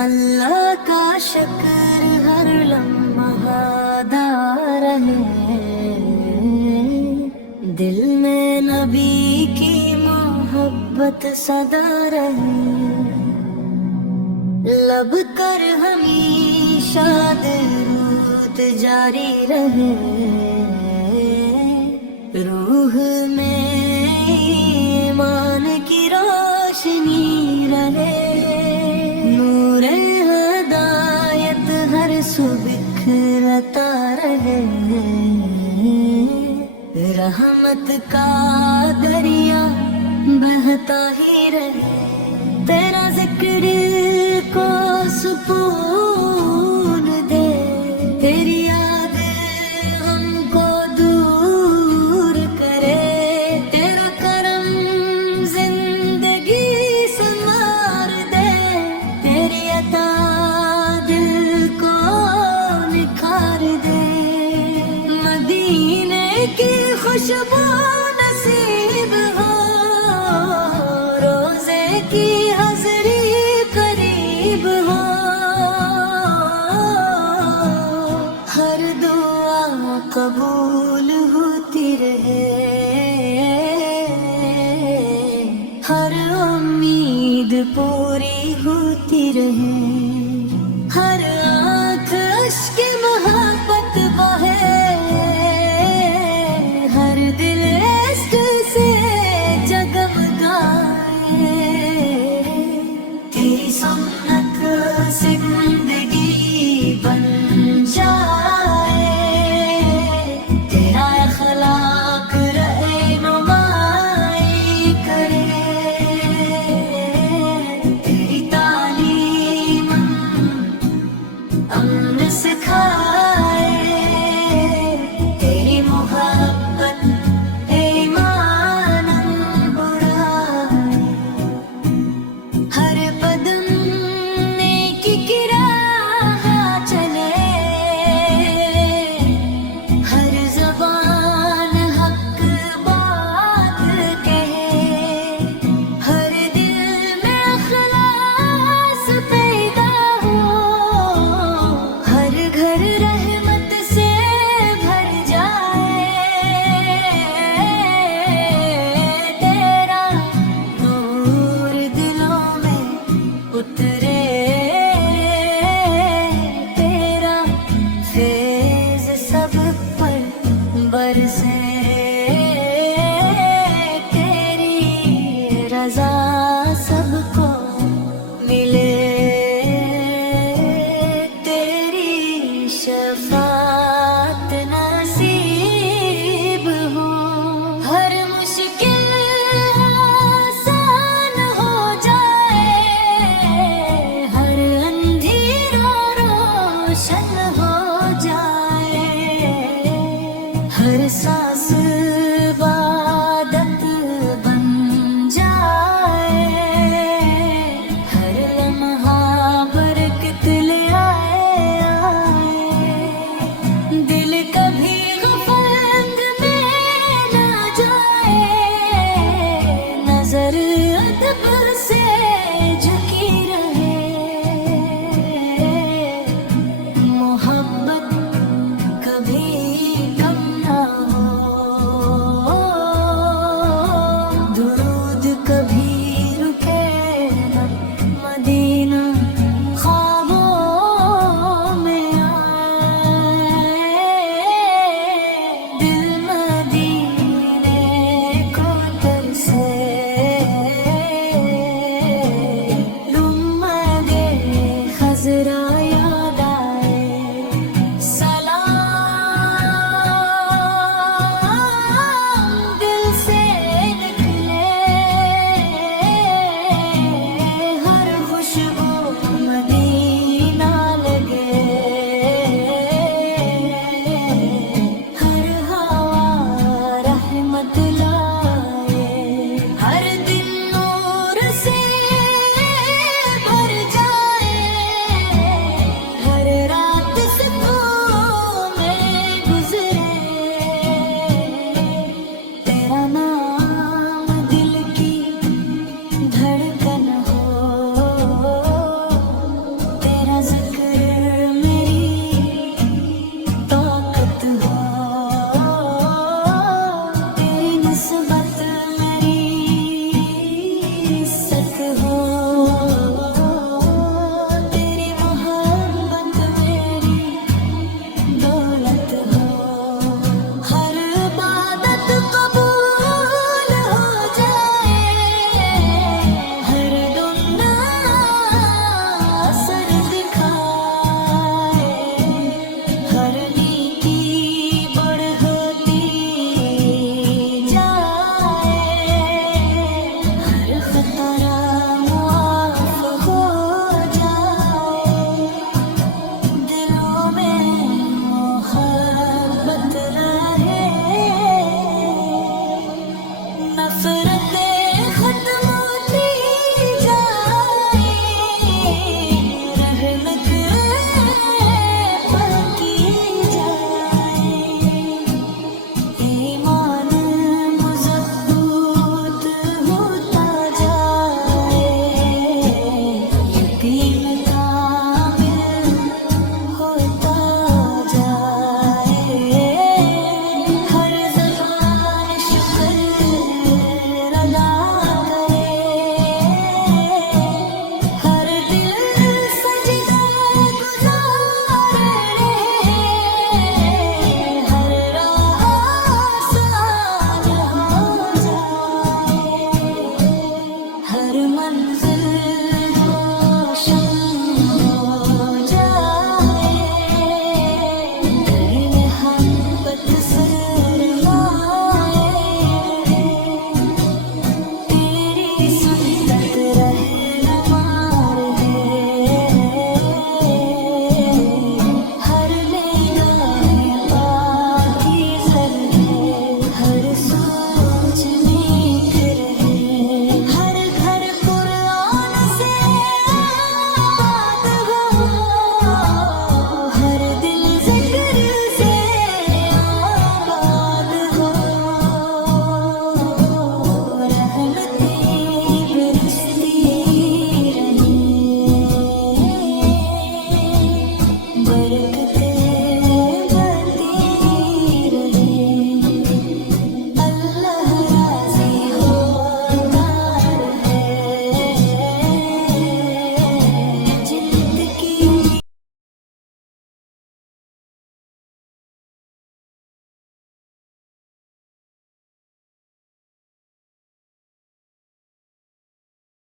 अल्लाह का शुक्र हर लम्हा अदा रहे, दिल में नबी की मोहब्बत सदा रहे, लब कर हमेशा दुरूद जारी रहे, रूह में ईमान की रोशनी रहे, नूरे हदायत हर सुबिखरता रहे, रहमत का दरिया बहता ही रहे, तेरा जिक्र को सुकून दे, तेरी याद हमको दूर करे, तेरा करम जिंदगी संवार दे, तेरी अता दिल को निखार दे, मदीने की खुशबू नसीब हो, रोजे की हज़री करीब हो, हर दुआ कबूल होती रहे, हर उम्मीद पूरी होती रहे, हर आँख अश्क मोहब्बत बहे, हर दिल इश्क से जगमगाए, तेरी सुन्नत से जिंदगी बन जाए, तेरा अखलाक रहनुमाई करे, तेरी तालीम अमन सिखाए, तेरी मोहब्बत ईमान बढ़ाए, हर कदम नेकी की राह चले, हर ज़बान हक बात कहे, हर दिल में अखलास पैदा हो, हर घर रहमत से भर जाए, तेरा नूर दिलों में उतरे, तेरा फैज़ सब पर बरसे, तेरी रज़ा सबको मिले, तेरी शफ़ाअत नसीब हो, हर मुश्किल आसान हो जाए, हर अंधेरा रोशन हो जाए, हर सांस इबादत बन जाए, हर लम्हा बरकत ले आए, दिल कभी गफलत में ना जाए, नजर अदब से